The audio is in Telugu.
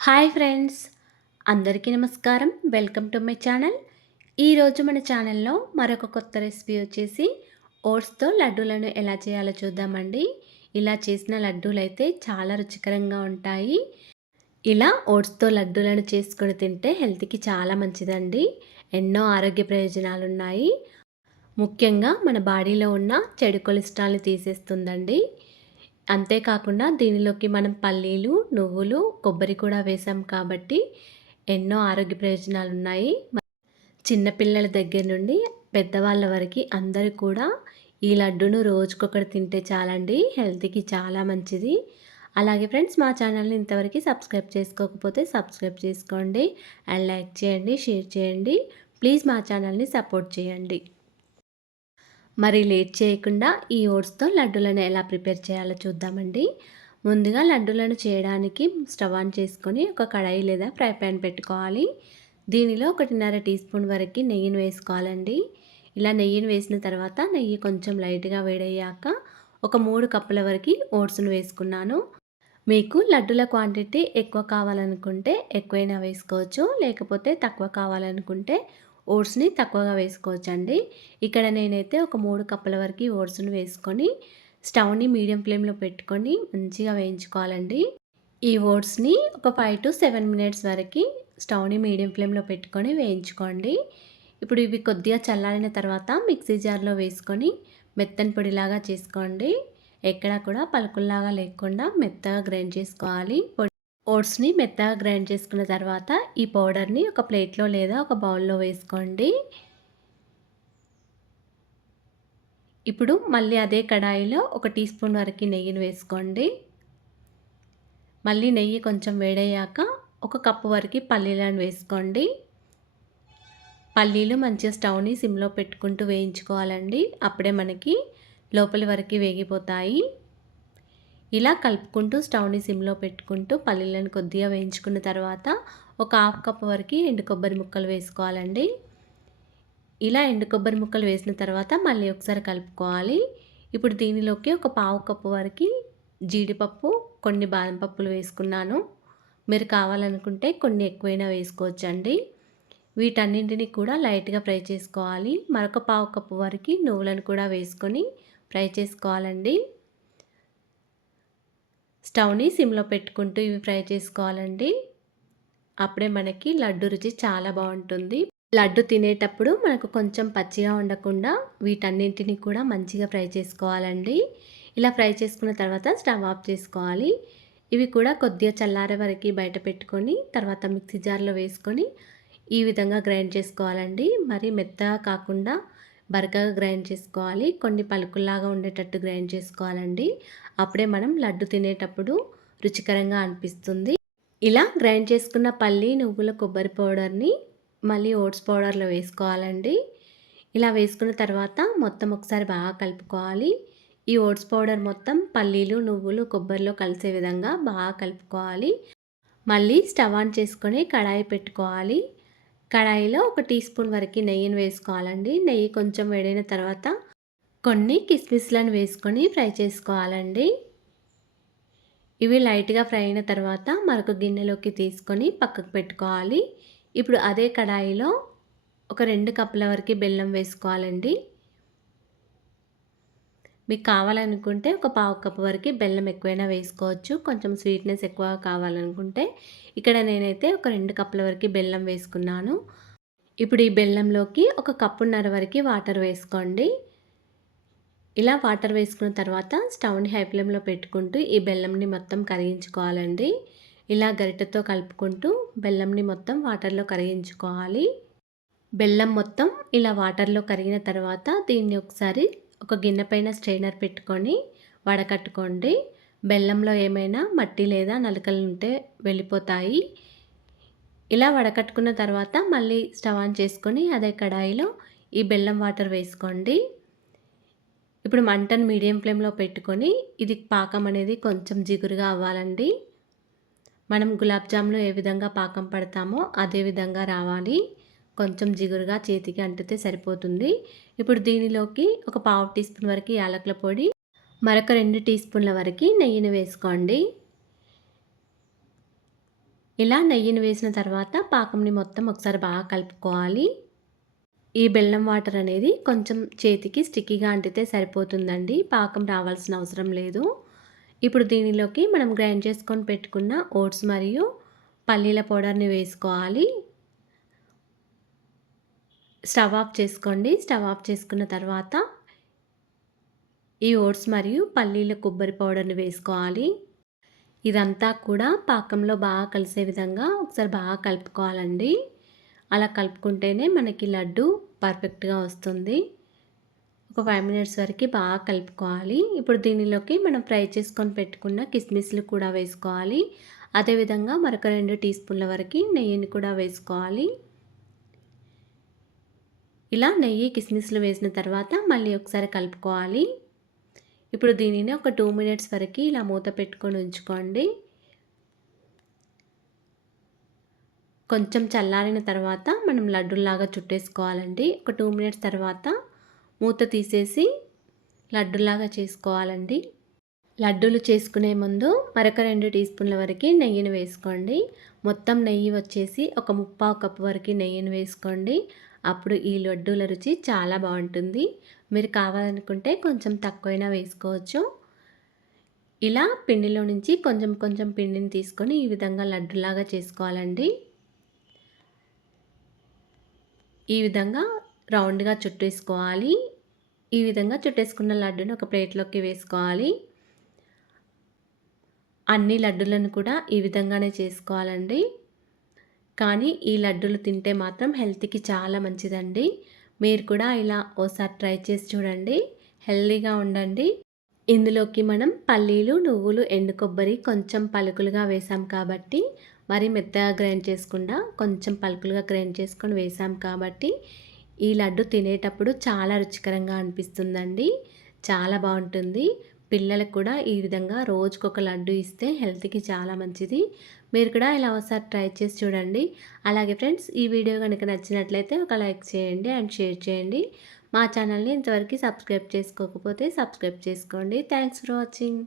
హాయ్ ఫ్రెండ్స్ అందరికీ నమస్కారం. Welcome to my channel. ఈరోజు మన ఛానల్లో మరొక కొత్త రెసిపీ వచ్చేసి ఓట్స్తో లడ్డూలను ఎలా చేయాలో చూద్దామండి. ఇలా చేసిన లడ్డూలు అయితే చాలా రుచికరంగా ఉంటాయి. ఇలా ఓట్స్తో లడ్డూలను చేసుకొని తింటే హెల్త్కి చాలా మంచిదండి. ఎన్నో ఆరోగ్య ప్రయోజనాలు ఉన్నాయి ముఖ్యంగా మన బాడీలో ఉన్న చెడు కొలెస్ట్రాల్ని తీసేస్తుందండి. అంతేకాకుండా దీనిలోకి మనం పల్లీలు నువ్వులు కొబ్బరి కూడా వేసాం కాబట్టి ఎన్నో ఆరోగ్య ప్రయోజనాలు ఉన్నాయి. చిన్నపిల్లల దగ్గర నుండి పెద్దవాళ్ళ వరకు అందరూ కూడా ఈ లడ్డును రోజుకొకటి తింటే చాలండి హెల్త్కి చాలా మంచిది. అలాగే ఫ్రెండ్స్ మా ఛానల్ని ఇంతవరకు సబ్స్క్రైబ్ చేసుకోకపోతే సబ్స్క్రైబ్ చేసుకోండి అండ్ లైక్ చేయండి షేర్ చేయండి. ప్లీజ్ మా ఛానల్ని సపోర్ట్ చేయండి. మరి లేట్ చేయకుండా ఈ ఓట్స్తో లడ్డూలను ఎలా ప్రిపేర్ చేయాలో చూద్దామండి. ముందుగా లడ్డూలను చేయడానికి స్టవ్ ఆన్ చేసుకొని ఒక కడాయి లేదా ఫ్రై ప్యాన్ పెట్టుకోవాలి. దీనిలో ఒకటిన్నర టీ స్పూన్ వరకు నెయ్యిని వేసుకోవాలండి. ఇలా నెయ్యిని వేసిన తర్వాత నెయ్యి కొంచెం లైట్గా వేడయ్యాక ఒక మూడు కప్పుల వరకు ఓట్స్ను వేసుకున్నాను. మీకు లడ్డుల క్వాంటిటీ ఎక్కువ కావాలనుకుంటే ఎక్కువైనా వేసుకోవచ్చు లేకపోతే తక్కువ కావాలనుకుంటే ఓట్స్ని తక్కువగా వేసుకోవచ్చండి. ఇక్కడ నేనైతే ఒక మూడు కప్పుల వరకు ఓట్స్ని వేసుకొని స్టవ్ని మీడియం ఫ్లేమ్లో పెట్టుకొని మంచిగా వేయించుకోవాలండి. ఈ ఓట్స్ని ఒక ఫైవ్ టు సెవెన్ మినిట్స్ వరకు స్టవ్ని మీడియం ఫ్లేమ్లో పెట్టుకొని వేయించుకోండి. ఇప్పుడు ఇవి కొద్దిగా చల్లారిన తర్వాత మిక్సీ జార్లో వేసుకొని మెత్తని పొడిలాగా చేసుకోండి. ఎక్కడా కూడా పలుకుల్లాగా లేకుండా మెత్తగా గ్రైండ్ చేసుకోవాలి. పొడి ఓట్స్ని మెత్తగా గ్రైండ్ చేసుకున్న తర్వాత ఈ పౌడర్ని ఒక ప్లేట్లో లేదా ఒక బౌల్లో వేసుకోండి. ఇప్పుడు మళ్ళీ అదే కడాయిలో ఒక టీ స్పూన్ వరకు నెయ్యిని వేసుకోండి. మళ్ళీ నెయ్యి కొంచెం వేడయ్యాక ఒక కప్పు వరకు పల్లీలను వేసుకోండి. పల్లీలు మంచిగా స్టవ్ని సిమ్లో పెట్టుకుంటూ వేయించుకోవాలండి. అప్పుడే మనకి లోపలి వరకు వేగిపోతాయి. ఇలా కలుపుకుంటూ స్టవ్ని సిమ్లో పెట్టుకుంటూ పల్లీలను కొద్దిగా వేయించుకున్న తర్వాత ఒక హాఫ్ కప్ వరకు ఎండు కొబ్బరి ముక్కలు వేసుకోవాలండి. ఇలా ఎండు కొబ్బరి ముక్కలు వేసిన తర్వాత మళ్ళీ ఒకసారి కలుపుకోవాలి. ఇప్పుడు దీనిలోకి ఒక పావు కప్పు వరకు జీడిపప్పు కొన్ని బాదం పప్పులు వేసుకున్నాను. మీరు కావాలనుకుంటే కొన్ని ఎక్కువైనా వేసుకోవచ్చండి. వీటన్నింటినీ కూడా లైట్గా ఫ్రై చేసుకోవాలి. మరొక పావు కప్పు వరకు నువ్వులను కూడా వేసుకొని ఫ్రై చేసుకోవాలండి. స్టవ్ని సిమ్లో పెట్టుకుంటూ ఇవి ఫ్రై చేసుకోవాలండి. అప్పుడే మనకి లడ్డు రుచి చాలా బాగుంటుంది. లడ్డు తినేటప్పుడు మనకు కొంచెం పచ్చిగా ఉండకుండా వీటన్నింటిని కూడా మంచిగా ఫ్రై చేసుకోవాలండి. ఇలా ఫ్రై చేసుకున్న తర్వాత స్టవ్ ఆఫ్ చేసుకోవాలి. ఇవి కూడా కొద్దిగా చల్లారే వరకు బయట పెట్టుకొని తర్వాత మిక్సీ జార్లో వేసుకొని ఈ విధంగా గ్రైండ్ చేసుకోవాలండి. మరి మెత్తగా కాకుండా బరకగా గ్రైండ్ చేసుకోవాలి. కొన్ని పలుకుల్లాగా ఉండేటట్టు గ్రైండ్ చేసుకోవాలండి. అప్పుడే మనం లడ్డు తినేటప్పుడు రుచికరంగా అనిపిస్తుంది. ఇలా గ్రైండ్ చేసుకున్న పల్లి నువ్వుల కొబ్బరి పౌడర్ని మళ్ళీ ఓట్స్ పౌడర్లో వేసుకోవాలండి. ఇలా వేసుకున్న తర్వాత మొత్తం ఒకసారి బాగా కలుపుకోవాలి. ఈ ఓట్స్ పౌడర్ మొత్తం పల్లీలు నువ్వులు కొబ్బరిలో కలిసే విధంగా బాగా కలుపుకోవాలి. మళ్ళీ స్టవ్ ఆన్ చేసుకొని కడాయి పెట్టుకోవాలి. కడాయిలో ఒక టీ స్పూన్ వరకు నెయ్యిని వేసుకోవాలండి. నెయ్యి కొంచెం వేడైన తర్వాత కొన్ని కిస్మిస్లను వేసుకొని ఫ్రై చేసుకోవాలండి. ఇవి లైట్గా ఫ్రై అయిన తర్వాత మరొక గిన్నెలోకి తీసుకొని పక్కకు పెట్టుకోవాలి. ఇప్పుడు అదే కడాయిలో ఒక రెండు కప్పుల వరకు బెల్లం వేసుకోవాలండి. మీకు కావాలనుకుంటే ఒక పావు కప్పు వరకు బెల్లం ఎక్కువైనా వేసుకోవచ్చు. కొంచెం స్వీట్నెస్ ఎక్కువ కావాలనుకుంటే ఇక్కడ నేనైతే ఒక రెండు కప్పుల వరకు బెల్లం వేసుకున్నాను. ఇప్పుడు ఈ బెల్లంలోకి ఒక కప్పున్నర వరకు వాటర్ వేసుకోండి. ఇలా వాటర్ వేసుకున్న తర్వాత స్టవ్ని హై ఫ్లేమ్లో పెట్టుకుంటూ ఈ బెల్లంని మొత్తం కరిగించుకోవాలండి. ఇలా గరిటెతో కలుపుకుంటూ బెల్లంని మొత్తం వాటర్లో కరిగించుకోవాలి. బెల్లం మొత్తం ఇలా వాటర్లో కరిగిన తర్వాత దీన్ని ఒకసారి ఒక గిన్నె పైన స్ట్రైనర్ పెట్టుకొని వడకట్టుకోండి. బెల్లంలో ఏమైనా మట్టి లేదా నలకలు ఉంటే వెళ్ళిపోతాయి. ఇలా వడకట్టుకున్న తర్వాత మళ్ళీ స్టవ్ ఆన్ చేసుకొని అదే కడాయిలో ఈ బెల్లం వాటర్ వేసుకోండి. ఇప్పుడు మంటను మీడియం ఫ్లేమ్లో పెట్టుకొని ఇది పాకం అనేది కొంచెం జిగురుగా అవ్వాలండి. మనం గులాబ్ జామ్లో ఏ విధంగా పాకం పడతామో అదే విధంగా రావాలి. కొంచెం జిగురుగా చేతికి అంటితే సరిపోతుంది. ఇప్పుడు దీనిలోకి ఒక పావు టీ స్పూన్ వరకు యాలకుల పొడి మరొక రెండు టీ స్పూన్ల వరకు నెయ్యిని వేసుకోండి. ఇలా నెయ్యిని వేసిన తర్వాత పాకంని మొత్తం ఒకసారి బాగా కలుపుకోవాలి. ఈ బెల్లం వాటర్ అనేది కొంచెం చేతికి స్టిక్కీగా అంటితే సరిపోతుందండి. పాకం రావాల్సిన అవసరం లేదు. ఇప్పుడు దీనిలోకి మనం గ్రైండ్ చేసుకొని పెట్టుకున్న ఓట్స్ మరియు పల్లీల పౌడర్ని వేసుకోవాలి. స్టవ్ ఆఫ్ చేసుకోండి. స్టవ్ ఆఫ్ చేసుకున్న తర్వాత ఈ ఓట్స్ మరియు పల్లీల కొబ్బరి పౌడర్ని వేసుకోవాలి. ఇదంతా కూడా పాకంలో బాగా కలిసే విధంగా ఒకసారి బాగా కలుపుకోవాలండి. అలా కలుపుకుంటేనే మనకి లడ్డు పర్ఫెక్ట్గా వస్తుంది. ఒక ఫైవ్ మినిట్స్ వరకు బాగా కలుపుకోవాలి. ఇప్పుడు దీనిలోకి మనం ఫ్రై చేసుకొని పెట్టుకున్న కిస్మిస్లు కూడా వేసుకోవాలి. అదేవిధంగా మరొక రెండు టీ స్పూన్ల వరకు నెయ్యిని కూడా వేసుకోవాలి. ఇలా నెయ్యి కిస్మిస్లు వేసిన తర్వాత మళ్ళీ ఒకసారి కలుపుకోవాలి. ఇప్పుడు దీనిని ఒక టూ మినిట్స్ వరకు ఇలా మూత పెట్టుకొని ఉంచుకోండి. కొంచెం చల్లారిన తర్వాత మనం లడ్డూలాగా చుట్టేసుకోవాలండి. ఒక టూ మినిట్స్ తర్వాత మూత తీసేసి లడ్డూలాగా చేసుకోవాలండి. లడ్డూలు చేసుకునే ముందు మరొక రెండు టీ స్పూన్ల వరకు నెయ్యిని వేసుకోండి. మొత్తం నెయ్యి వచ్చేసి ఒక ముప్పావు కప్పు వరకు నెయ్యిని వేసుకోండి. అప్పుడు ఈ లడ్డూల రుచి చాలా బాగుంటుంది. మీరు కావాలనుకుంటే కొంచెం తక్కువైనా వేసుకోవచ్చు. ఇలా పిండిలో నుంచి కొంచెం కొంచెం పిండిని తీసుకొని ఈ విధంగా లడ్డులాగా చేసుకోవాలండి. ఈ విధంగా రౌండ్గా చుట్టేసుకోవాలి. ఈ విధంగా చుట్టేసుకున్న లడ్డుని ఒక ప్లేట్లోకి వేసుకోవాలి. అన్ని లడ్డులను కూడా ఈ విధంగానే చేసుకోవాలండి. కానీ ఈ లడ్డూలు తింటే మాత్రం హెల్త్కి చాలా మంచిదండి. మీరు కూడా ఇలా ఓసారి ట్రై చేసి చూడండి. హెల్తీగా ఉండండి. ఇందులోకి మనం పల్లీలు నువ్వులు ఎండు కొబ్బరి కొంచెం పలుకులుగా వేసాం కాబట్టి మరి మెత్తగా గ్రైండ్ చేసుకుండా కొంచెం పలుకులుగా గ్రైండ్ చేసుకొని వేసాం కాబట్టి ఈ లడ్డు తినేటప్పుడు చాలా రుచికరంగా అనిపిస్తుందండి. చాలా బాగుంటుంది. పిల్లలకు కూడా ఈ విధంగా రోజుకొక లడ్డు ఇస్తే హెల్త్కి చాలా మంచిది. మీరు కూడా ఇలా ఒకసారి ట్రై చేసి చూడండి. అలాగే ఫ్రెండ్స్ ఈ వీడియో కనుక నచ్చినట్లయితే ఒక లైక్ చేయండి అండ్ షేర్ చేయండి. మా ఛానల్ని ఇంతవరకు సబ్స్క్రైబ్ చేసుకోకపోతే సబ్స్క్రైబ్ చేసుకోండి. Thanks for watching.